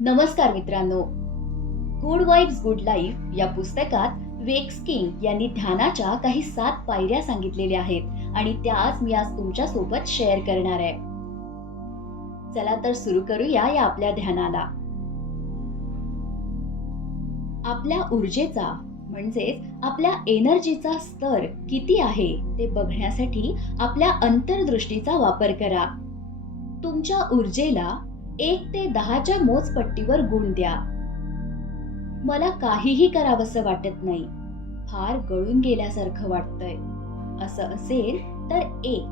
नमस्कार मित्रांनो. Good vibes good life या पुस्तकात वेक्स किंग यांनी ध्यानाच्या काही सात पायऱ्या सांगितलेल्या आहेत आणि त्या आज मी आज तुमच्यासोबत शेअर करणार आहे. चला तर सुरू करूया या आपल्या ध्यानाला. आपल्या ऊर्जेचा म्हणजेच आपल्या एनर्जीचा स्तर किती आहे ते बघण्यासाठी आपल्या अंतर्दृष्टीचा वापर करा. तुमच्या ऊर्जेला एक ते दहाच्या मोजपट्टीवर गुण द्या. मला काहीही करावंसं वाटत नाही. फार गळून गेल्यासारखं वाटतंय. असं असेल तर एक.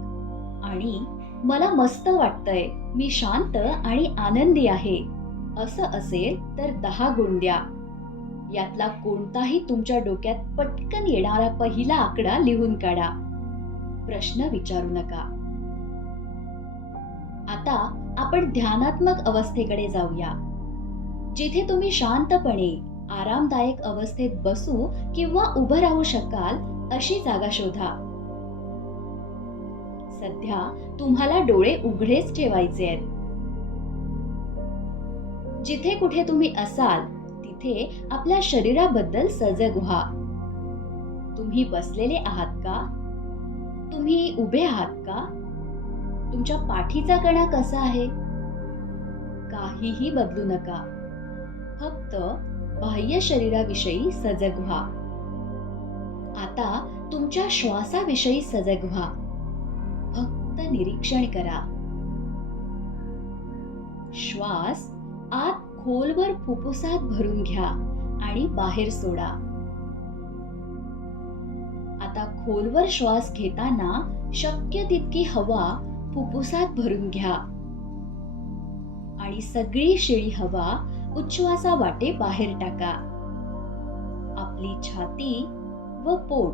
आणि मला मस्त वाटतंय. मी शांत आणि आनंदी आहे. असं असेल तर दहा गुण द्या. यातला कोणताही तुमच्या डोक्यात पटकन येणारा पहिला आकडा लिहून काढा. प्रश्न विचारू नका. आता आपण ध्यानात्मक अवस्थेकडे जाऊया. जिथे तुम्ही शांतपणे आरामदायक अवस्थेत बसू किंवा उभं राहू शकाल अशी जागा शोधा. सध्या तुम्हाला डोळे उघडेच ठेवायचे आहेत. जिथे कुठे तुम्ही असाल तिथे आपल्या शरीराबद्दल सजग व्हा. तुम्ही बसलेले आहात का? तुम्ही उभे आहात का? तुमच्या पाठीचा कणा कसा आहे? काहीही बदलू नका. फक्त बाह्य शरीराविषयी सजग व्हा. आता तुमच्या श्वासाविषयी सजग व्हा. फक्त निरीक्षण करा. श्वास आत खोलवर फुफ्फुसात भरून घ्या आणि बाहेर सोडा. आता खोलवर श्वास घेताना शक्य तितकी हवा फुफ्फुसात भरून घ्या. आणि सगळी शिळी हवा उच्छ्वासा वाटे बाहेर टाका. आपली छाती व पोट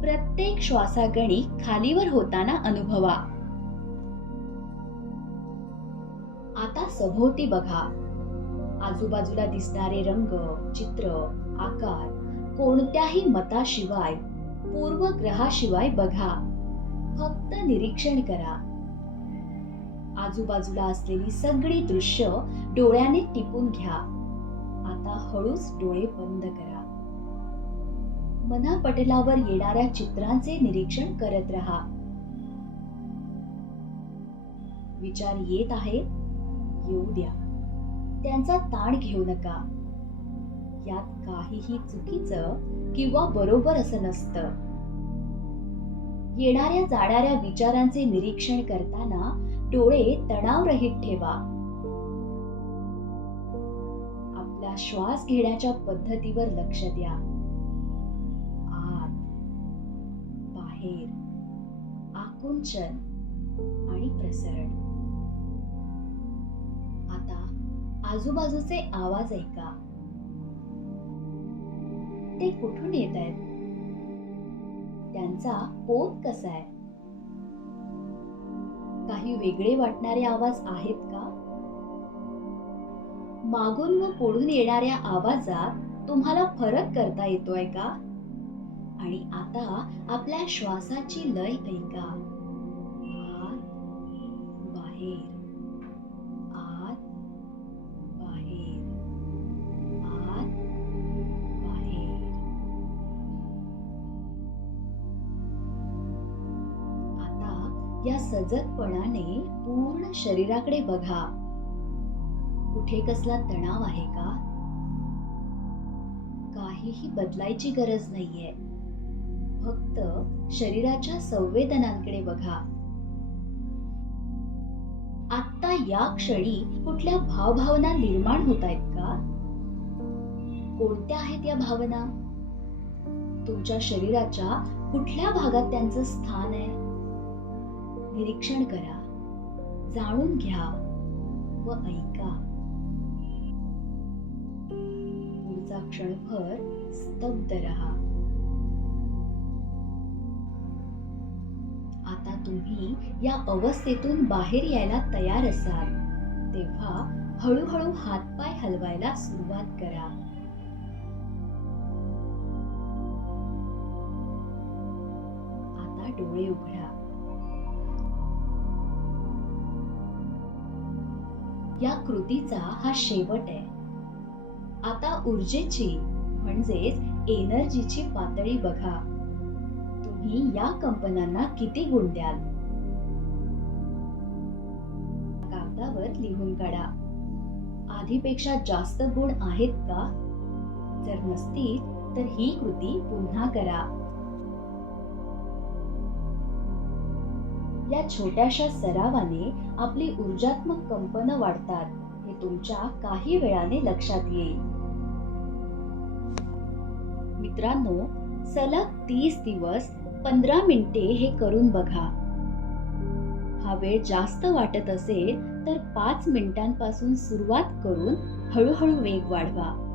प्रत्येक श्वासागणी खालीवर होताना अनुभवा. आता सभोवती बघा. आजूबाजूला दिसणारे रंग चित्र आकार कोणत्याही मताशिवाय पूर्वग्रहाशिवाय बघा. फक्त निरीक्षण करा. आजूबाजूला असलेली सगळी दृश्य डोळ्याने टिपून घ्या. आता हळूच डोळे बंद करा. मनापटलावर येणाऱ्या चित्रांचे निरीक्षण करत राहा. विचार येत आहेत येऊ द्या. त्यांचा ताण घेऊ नका. यात काहीही चुकीचं किंवा बरोबर असं नसतं. येणाऱ्या जाणाऱ्या विचारांचे निरीक्षण करताना डोळे तणावरहित ठेवा. आपला श्वास घेण्याच्या पद्धतीवर लक्ष द्या. आत बाहेर आकुंचन आणि प्रसरण. आता आजूबाजूचे आवाज ऐका. ते कुठून येत आहेत त्यांचा पोत कसा आहे? काही वेगळे वाटणारे आवाज आहेत का? मागून व पुढून येणाऱ्या आवाजात तुम्हाला फरक करता येतोय का? आणि आता आपल्या श्वासाची लय ऐका. या सजगपणाने पूर्ण शरीराकडे बघा. कुठे कसला तणाव आहे का? काहीही बदलायची गरज नाहीये. फक्त शरीराच्या संवेदनांकडे बघा. आत्ता या क्षणी कुठल्या भावभावना निर्माण होत आहेत का? कोणत्या आहेत या भावना? तुमच्या शरीराच्या कुठल्या भागात त्यांचं स्थान आहे? निरीक्षण करा जाणून घ्या व ऐका. पुढचा क्षणभर स्तब्ध रहा. आता तुम्ही या अवस्थेतून बाहेर यायला तयार असाल. तेव्हा हळूहळू हातपाय हलवायला सुरुवात करा. आता डोळे उघडा. या कृतीचा हा शेवट आहे. आता ऊर्जेची म्हणजेच एनर्जीची पातळी बघा. तुम्ही या कंपनांना किती गुण द्याल? कागदावर लिहून काढा. आधीपेक्षा जास्त गुण आहेत का? जर नसतील तर ही कृती पुन्हा करा. या छोट्याशा सरावाने आपली ऊर्जात्मक कंपन वाढतात हे तुमच्या काही वेळाने लक्षात येईल. मित्रांनो सलग तीस दिवस पंधरा मिनिटे हे करून बघा. हा वेळ जास्त वाटत असेल तर पाच मिनिटांपासून सुरुवात करून हळूहळू वेग वाढवा.